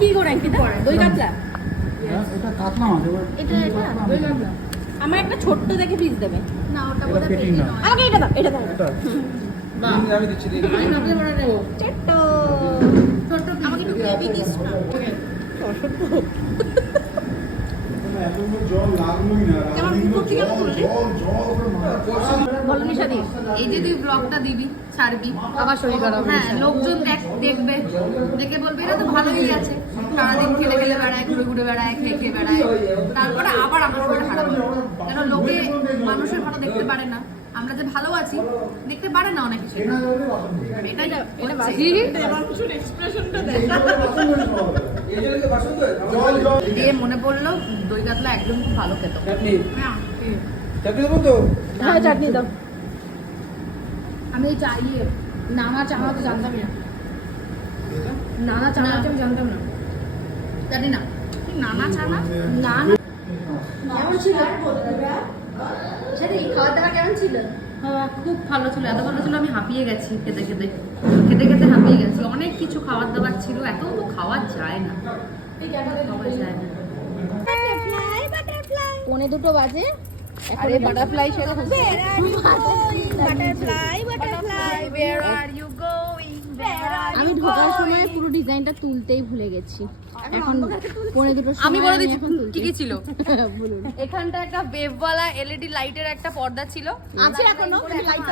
কি করে অঙ্কিতা? দই কাতলা? এটা কাতলা মাছ এবার এটা দই কাতলা। আমার একটা ছোট্ট দেখে পিস দেবে। না ওটা বোধহয় পেটি নয়। আমাকে এটা দাও, এটা দাও। আমি দিচ্ছি আমি ভাবলে মনে নেব ছোট্ট। ছোট আমাকে একটু গ্রেভি দিস না। কেমন উপর থেকে তুললি? বলো নিশাদি। এই যে তুই ব্লগটা দিবি ছাড়বি আবার শরীর খারাপ হ্যাঁ লোকজন দেখবে দেখে বলবে এটা তো ভালোই আছে সারাদিন খেলে খেলে বেড়ায় ঘুরে ঘুরে বেড়ায় খেয়ে খেয়ে বেড়ায় তারপরে আবার আমার শরীর খারাপ হয়। কেন লোকে মানুষের ভালো দেখতে পারে না আমরা যে ভালো আছি দেখতে পারে না অনেক কিছু এটাই দিয়ে মনে পড়লো দই কাতলা একদম খুব ভালো খেত হ্যাঁ চাটনি দাও। আমি এই চাইয়ে নানা চানা তো জানতামই না নানা চানা আমি জানতাম না জানি না নানা চানা না কেমন ছিল? সেটাই খাওয়া দাওয়া কেমন ছিল? খুব ভালো ছিল এত ভালো ছিল আমি হাঁপিয়ে গেছি খেতে খেতে খেতে খেতে হাঁপিয়ে গেছি অনেক কিছু খাবার দাবার ছিল এত তো খাওয়া যায় না খাওয়া যায় না 1:45 বাজে। আরে বাটারফ্লাই সেটা butterfly where are you going আমি ঢোকার সময় পুরো ডিজাইনটা তুলতেই ভুলে গেছি। এখন 2:45 সময় আমি বলে দিচ্ছি এখন তুলছি। কি কি ছিল বলুন। এখানটা একটা ওয়েভওয়ালা এলইডি লাইটের একটা পর্দা ছিল আছে এখনো লাইট